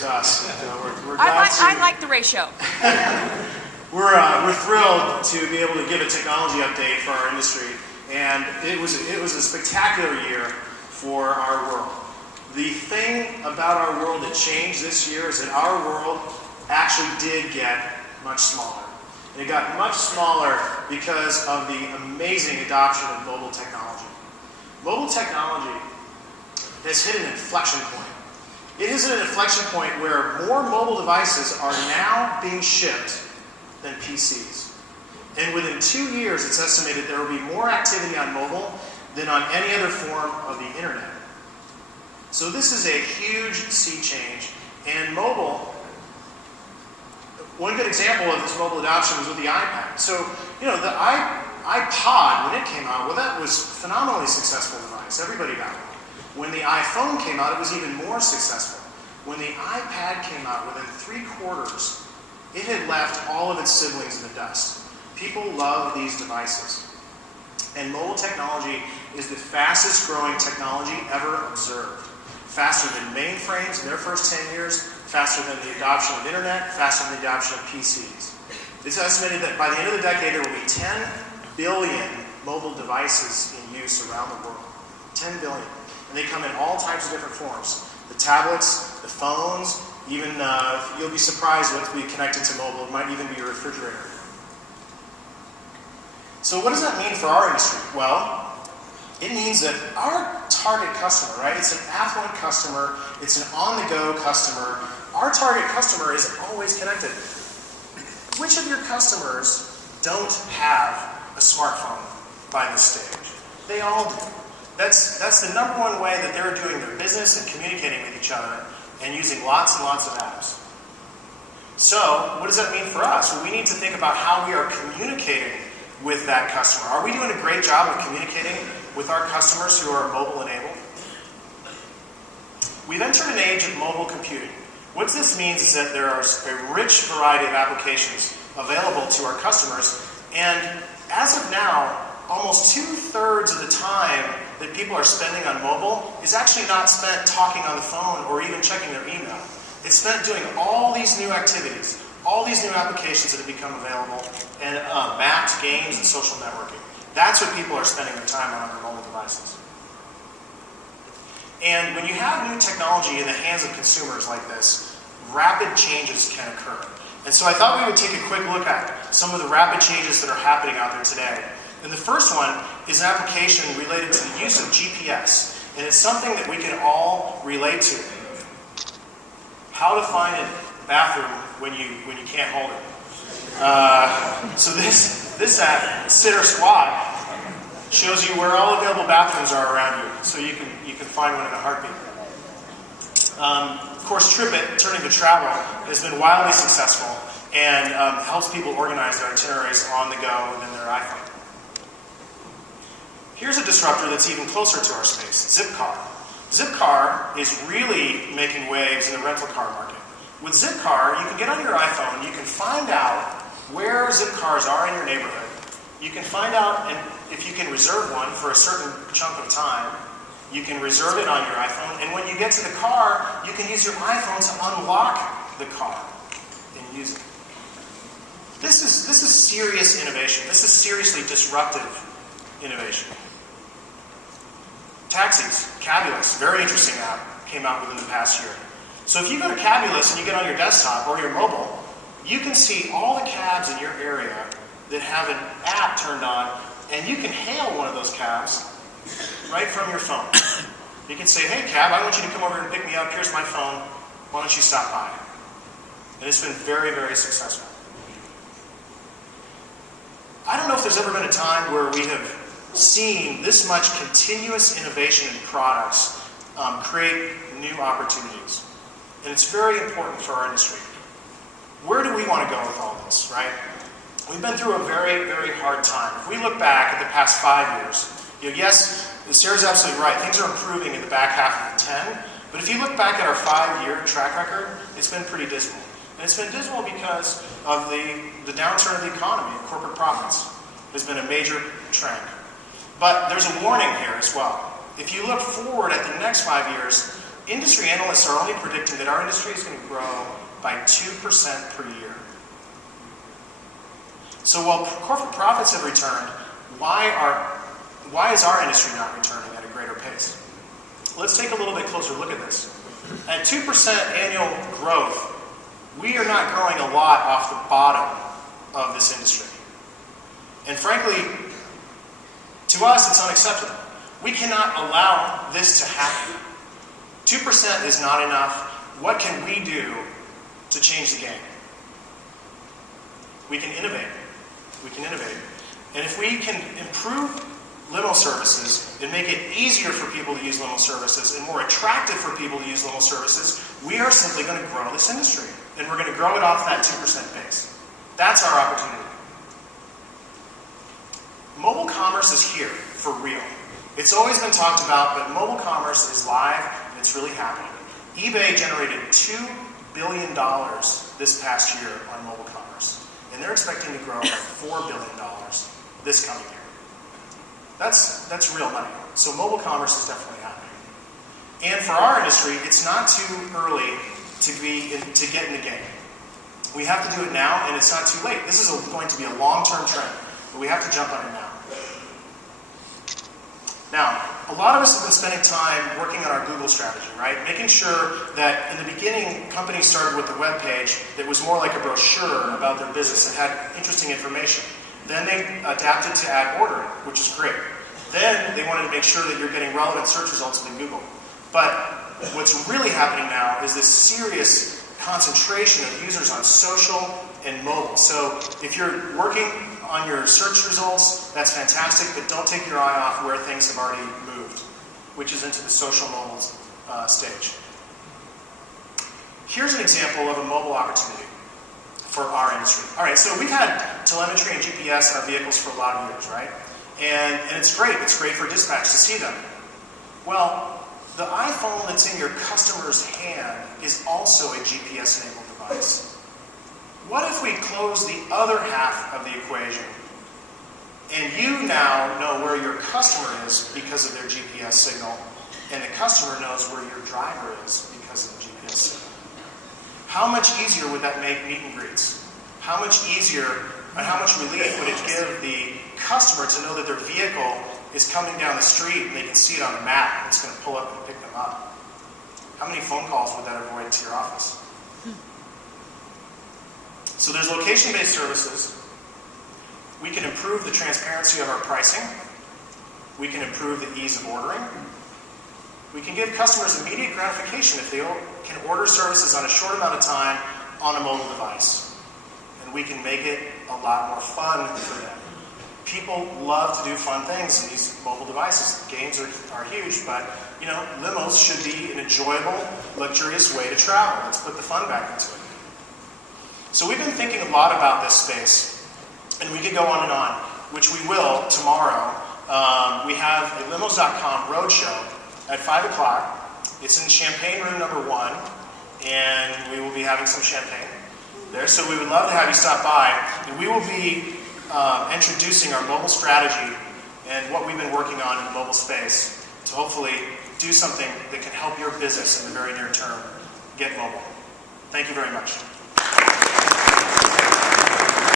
to us. We're glad I like the ratio. We're thrilled to be able to give a technology update for our industry, and it was a spectacular year for our world. The thing about our world that changed this year is that our world actually did get much smaller. And it got much smaller because of the amazing adoption of mobile technology. Mobile technology has hit an inflection point. It is at an inflection point where more mobile devices are now being shipped than PCs. And within 2 years, it's estimated there will be more activity on mobile than on any other form of the internet. So this is a huge sea change. And mobile, one good example of this mobile adoption was with the iPad. So, the iPod, when it came out, well, that was a phenomenally successful device. Everybody got one. When the iPhone came out, it was even more successful. When the iPad came out, within 3 quarters, it had left all of its siblings in the dust. People love these devices. And mobile technology is the fastest growing technology ever observed. Faster than mainframes in their first 10 years, faster than the adoption of internet, faster than the adoption of PCs. It's estimated that by the end of the decade, there will be 10 billion mobile devices in use around the world. 10 billion. And they come in all types of different forms. The tablets, the phones, even you'll be surprised what will be connected to mobile. It might even be a refrigerator. So what does that mean for our industry? Well, it means that our target customer, right? It's an affluent customer. It's an on-the-go customer. Our target customer is always connected. Which of your customers don't have a smartphone by this stage? They all do. That's the number one way that they're doing their business and communicating with each other and using lots and lots of apps. So, what does that mean for us? Well, we need to think about how we are communicating with that customer. Are we doing a great job of communicating with our customers who are mobile enabled? We've entered an age of mobile computing. What this means is that there are a rich variety of applications available to our customers, and as of now, almost 2/3 of the time that people are spending on mobile is actually not spent talking on the phone or even checking their email. It's spent doing all these new activities, all these new applications that have become available, and maps, games, and social networking. That's what people are spending their time on their mobile devices. And when you have new technology in the hands of consumers like this, rapid changes can occur. And so I thought we would take a quick look at some of the rapid changes that are happening out there today. And the first one is an application related to the use of GPS. And it's something that we can all relate to. How to find a bathroom when you can't hold it. So this app, Sit or Squat, shows you where all available bathrooms are around you, so you can find one in a heartbeat. Of course, TripIt, turning to travel, has been wildly successful and helps people organize their itineraries on the go within their iPhone. Here's a disruptor that's even closer to our space, Zipcar. Zipcar is really making waves in the rental car market. With Zipcar, you can get on your iPhone, you can find out where Zipcars are in your neighborhood. You can find out if you can reserve one for a certain chunk of time. You can reserve it on your iPhone, and when you get to the car, you can use your iPhone to unlock the car and use it. This is serious innovation. This is seriously disruptive innovation. Taxis, Cabulous, very interesting app, came out within the past year. So if you go to Cabulous and you get on your desktop or your mobile, you can see all the cabs in your area that have an app turned on, and you can hail one of those cabs right from your phone. You can say, hey cab, I want you to come over and pick me up. Here's my phone. Why don't you stop by? And it's been very, very successful. I don't know if there's ever been a time where we have seen this much continuous innovation in products create new opportunities. And it's very important for our industry. Where do we want to go with all this, right? We've been through a very, very hard time. If we look back at the past 5 years, yes, Sarah's absolutely right. Things are improving in the back half of the 10. But if you look back at our 5-year track record, it's been pretty dismal. And it's been dismal because of the downturn of the economy and corporate profits has been a major trend. But there's a warning here as well. If you look forward at the next 5 years, industry analysts are only predicting that our industry is going to grow by 2% per year. So while corporate profits have returned, why is our industry not returning at a greater pace? Let's take a little bit closer look at this. At 2% annual growth, we are not growing a lot off the bottom of this industry. And frankly, to us, it's unacceptable. We cannot allow this to happen. 2% is not enough. What can we do to change the game? We can innovate. We can innovate. And if we can improve limo services and make it easier for people to use limo services and more attractive for people to use limo services, we are simply going to grow this industry. And we're going to grow it off that 2% pace. That's our opportunity. Mobile commerce is here for real. It's always been talked about, but mobile commerce is live and it's really happening. eBay generated $2 billion this past year on mobile commerce. And they're expecting to grow by $4 billion this coming year. That's real money. So mobile commerce is definitely happening. And for our industry, it's not too early to get in the game. We have to do it now, and it's not too late. This is going to be a long-term trend, but we have to jump on it now. Now, a lot of us have been spending time working on our Google strategy, right? Making sure that in the beginning, companies started with a web page that was more like a brochure about their business and had interesting information. Then they adapted to ad ordering, which is great. Then they wanted to make sure that you're getting relevant search results in Google. But what's really happening now is this serious concentration of users on social and mobile. So if you're working on your search results, that's fantastic, but don't take your eye off where things have already moved, which is into the social mobile stage. Here's an example of a mobile opportunity for our industry. All right, so we've had telemetry and GPS in our vehicles for a lot of years, right? And it's great. It's great for dispatch to see them. Well, the iPhone that's in your customer's hand is also a GPS-enabled device. What if we close the other half of the equation and you now know where your customer is because of their GPS signal and the customer knows where your driver is because of the GPS signal? How much easier would that make meet and greets? How much easier and how much relief would it give the customer to know that their vehicle is coming down the street and they can see it on the map and it's going to pull up and pick them up? How many phone calls would that avoid to your office? So there's location-based services. We can improve the transparency of our pricing. We can improve the ease of ordering. We can give customers immediate gratification if they can order services on a short amount of time on a mobile device. And we can make it a lot more fun for them. People love to do fun things in these mobile devices. Games are huge, but limos should be an enjoyable, luxurious way to travel. Let's put the fun back into it. So we've been thinking a lot about this space, and we could go on and on, which we will tomorrow. We have a limos.com roadshow at 5 o'clock. It's in Champagne Room number 1, and we will be having some champagne there. So we would love to have you stop by, and we will be introducing our mobile strategy and what we've been working on in the mobile space to hopefully do something that can help your business in the very near term get mobile. Thank you very much.